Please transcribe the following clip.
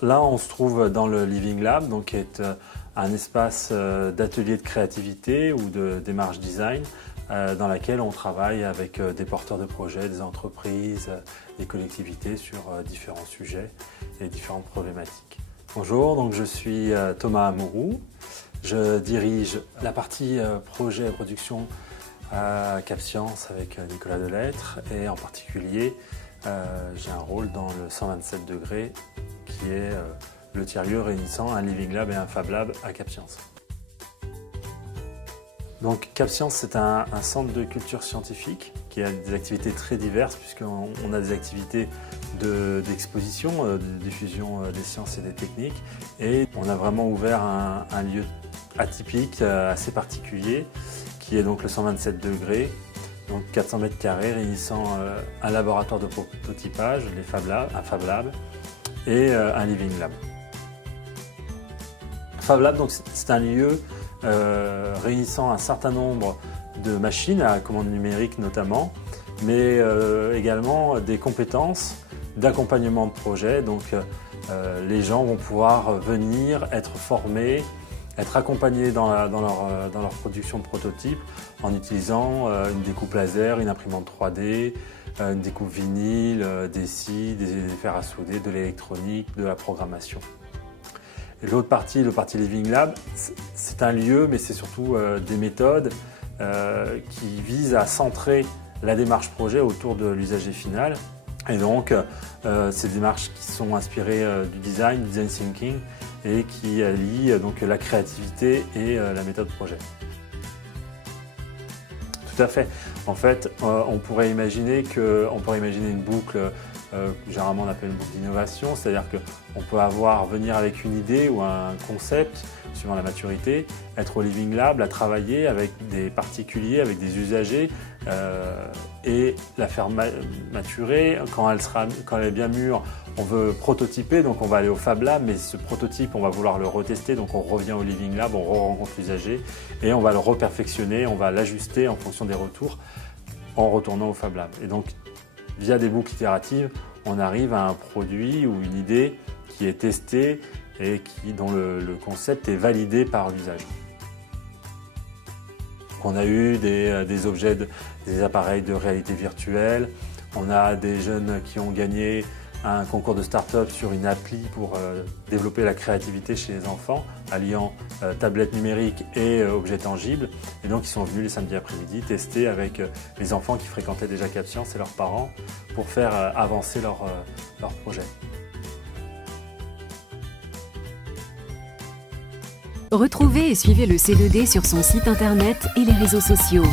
Là, on se trouve dans le Living Lab, donc, qui est un espace d'atelier de créativité ou de démarche design dans laquelle on travaille avec des porteurs de projets, des entreprises, des collectivités sur différents sujets et différentes problématiques. Bonjour, donc je suis Thomas Amourou. Je dirige la partie projet et production à CapScience avec Nicolas Delettre et en particulier j'ai un rôle dans le 127 degrés qui est le tiers-lieu réunissant un Living Lab et un Fab Lab à CapScience. Donc CapScience, c'est un centre de culture scientifique qui a des activités très diverses puisqu'on a des activités d'exposition, de diffusion des sciences et des techniques, et on a vraiment ouvert un lieu atypique, assez particulier, qui est donc le 127 degrés, donc 400 mètres carrés réunissant un laboratoire de prototypage, un Fab Lab et un Living Lab. Fab Lab, c'est un lieu réunissant un certain nombre de machines à commande numérique notamment, mais également des compétences d'accompagnement de projet. Donc les gens vont pouvoir venir être formés, être accompagnés dans leur production de prototypes en utilisant une découpe laser, une imprimante 3D, une découpe vinyle, des scies, des fers à souder, de l'électronique, de la programmation. Et l'autre partie, le parti Living Lab, c'est un lieu, mais c'est surtout des méthodes qui visent à centrer la démarche projet autour de l'usager final. Et donc, ces démarches qui sont inspirées du design thinking, et qui allient donc la créativité et la méthode projet. Tout à fait. En fait, on pourrait imaginer une boucle. Généralement on appelle une boucle d'innovation, c'est-à-dire qu'on peut venir avec une idée ou un concept, suivant la maturité, être au Living Lab, la travailler avec des particuliers, avec des usagers et la faire maturer. Quand elle est bien mûre, on veut prototyper, donc on va aller au Fab Lab, mais ce prototype, on va vouloir le retester, donc on revient au Living Lab, on rencontre l'usager et on va le reperfectionner, on va l'ajuster en fonction des retours en retournant au Fab Lab. Et donc, via des boucles itératives, on arrive à un produit ou une idée qui est testée et dont le concept est validé par l'usage. On a eu des objets, des appareils de réalité virtuelle, on a des jeunes qui ont gagné un concours de start-up sur une appli pour développer la créativité chez les enfants, alliant tablette numérique et objets tangibles. Et donc ils sont venus les samedis après-midi tester avec les enfants qui fréquentaient déjà CapScience et leurs parents pour faire avancer leur projet. Retrouvez et suivez le C2D sur son site internet et les réseaux sociaux.